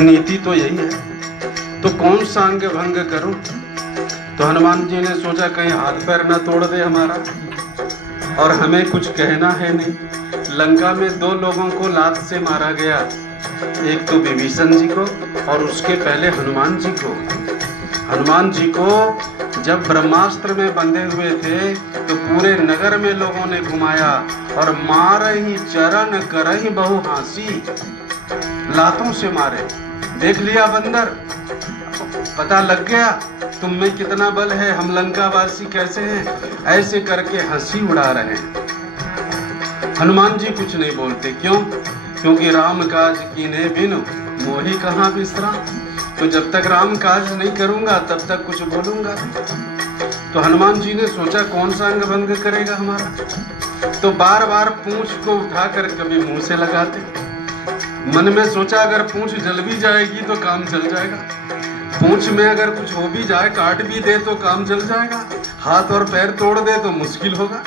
नीति तो यही है, तो कौन सा अंग भंग करूं? तो हनुमान जी ने सोचा कहीं हाथ पैर न तोड़ दे हमारा, और हमें कुछ कहना है नहीं। लंका में 2 लोगों को लात से मारा गया, एक तो विभीषण जी को और उसके पहले हनुमान जी को। हनुमान जी को जब ब्रह्मास्त्र में बंधे हुए थे तो पूरे नगर में लोगों ने घुमाया और मारहि चरण करहि बहु हांसी, लातों से मारे। देख लिया बंदर, पता लग गया तुम में कितना बल है, हम लंकावासी कैसे हैं, ऐसे करके हंसी उड़ा रहे हैं। हनुमान जी कुछ नहीं बोलते, क्यों? क्योंकि राम काज कीन्हे बिनु मोहि कहाँ बिसरा। तो जब तक राम काज नहीं करूंगा तब तक कुछ बोलूंगा। तो हनुमान जी ने सोचा कौन सा अंग भंग करेगा हमारा, तो बार बार पूंछ को उठाकर कभी मुंह से लगाते। मन में सोचा अगर पूंछ जल भी जाएगी तो काम चल जाएगा, पूंछ में अगर कुछ हो भी जाए, काट भी दे तो काम चल जाएगा, हाथ और पैर तोड़ दे तो मुश्किल होगा।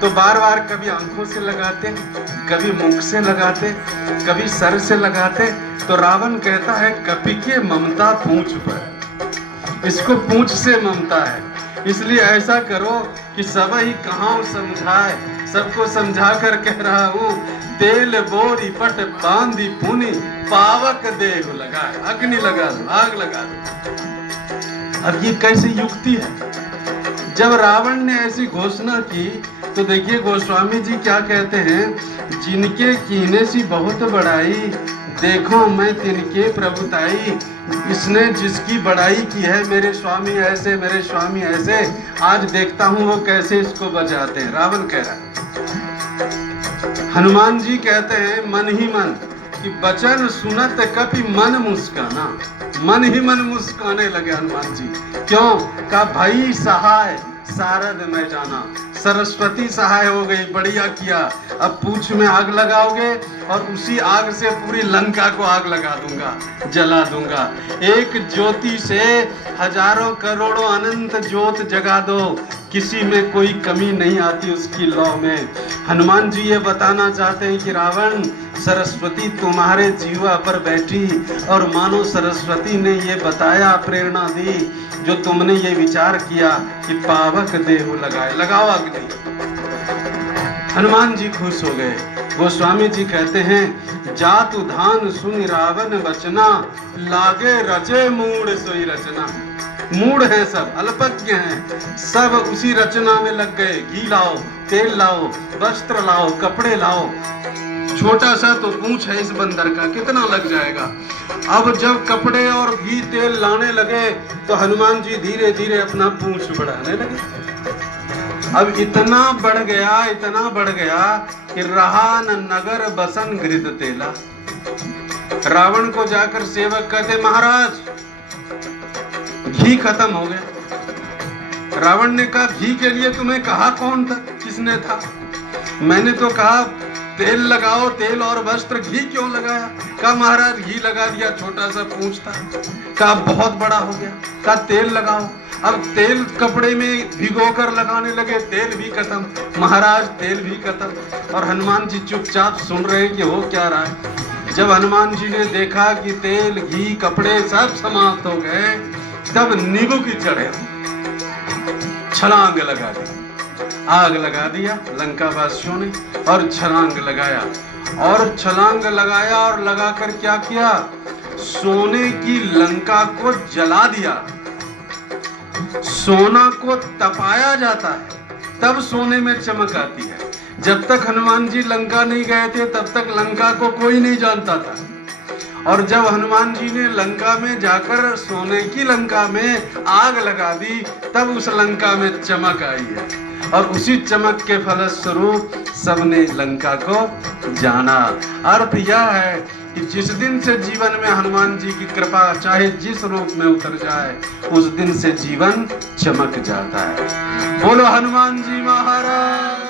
तो बार बार कभी आंखों से लगाते, कभी मुख से लगाते, कभी सर से लगाते। तो रावण कहता है कपि के ममता पूंछ पर, इसको पूंछ से ममता है, इसलिए ऐसा करो कि सब ही कहाँ समझाए। सबको समझा कर कह रहा हूँ, तेल बोरी पट बांधी पुनि पावक देह लगाए, अग्नि लगा दो, आग लगा दो। अब ये कैसी युक्ति है? जब रावण ने ऐसी घोषणा की तो देखिए गोस्वामी जी क्या कहते हैं, जिनके कीने सी बहुत बड़ाई, देखो मैं तिनके प्रभुताई। इसने जिसकी बड़ाई की है, मेरे स्वामी ऐसे, मेरे स्वामी ऐसे, आज देखता हूं वो कैसे इसको बचाते हैं। रावण कह रहा है। हनुमान जी कहते हैं मन ही मन कि बचन सुनत कपि मन मुस्काना, मन ही मन मुस्काने लगे हनुमान जी। क्यों? का भाई सहाय सारद में जाना, सरस्वती सहाय हो गई, बढ़िया किया। अब पूंछ में आग लगाओगे और उसी आग से पूरी लंका को आग लगा दूंगा, जला दूंगा। एक ज्योति से हजारों करोड़ों अनंत ज्योत जगा दो, किसी में कोई कमी नहीं आती उसकी लौ में। हनुमान जी ये बताना चाहते हैं कि रावण, सरस्वती तुम्हारे जीवा पर बैठी और मानो सरस्वती ने ये बताया, प्रेरणा दी, जो तुमने ये विचार किया कि पावक देह लगाए, लगाओ अग्नि। हनुमान जी खुश हो गए। गोस्वामी जी कहते हैं, जातु धान सुनि रावण वचना, लागे रचे मूढ़ सोई रचना। मूढ़ है सब, अल्पज्ञ हैं, सब उसी रचना में लग गए। घी लाओ, तेल लाओ, वस्त्र लाओ, कपड़े लाओ। छोटा सा तो पूंछ है इस बंदर का, कितना लग जाएगा। अब जब कपड़े और घी तेल लाने लगे तो हनुमान जी धीरे धीरे अपना पूंछ बढ़ाने लगे। अब इतना बढ़ गया, इतना बढ़ गया कि रहा न नगर बसन घृत तेला। रावण को जाकर सेवक कहते, महाराज घी खत्म हो गया। रावण ने कहा, घी के लिए तुम्हें कहा कौन था, किसने था? मैंने तो कहा तेल लगाओ, तेल और वस्त्र। घी क्यों लगाया? कहा महाराज घी लगा दिया, छोटा सा पूंछ था। कहा बहुत बड़ा हो गया। कहा तेल लगाओ। अब तेल कपड़े में भिगोकर लगाने लगे, तेल भी खत्म। महाराज तेल भी खत्म। और हनुमान जी चुपचाप सुन रहे कि हो क्या रहा है। जब हनुमान जी ने देखा कि तेल, घी, कपड़े सब समाप्त हो गए, तब नींबू की चढ़े छलांग लगा दी, आग लगा दिया लंका वासियों ने, और छलांग लगाया। और छलांग लगाया और लगाकर क्या किया? सोने की लंका को जला दिया। सोना को तपाया जाता है तब सोने में चमक आती है। जब तक हनुमान जी लंका नहीं गए थे तब तक लंका को कोई नहीं जानता था, और जब हनुमान जी ने लंका में जाकर सोने की लंका में आग लगा दी तब उस लंका में चमक आई है, और उसी चमक के फलस्वरूप सबने लंका को जाना। अर्थ यह है कि जिस दिन से जीवन में हनुमान जी की कृपा चाहे जिस रूप में उतर जाए, उस दिन से जीवन चमक जाता है। बोलो हनुमान जी महाराज।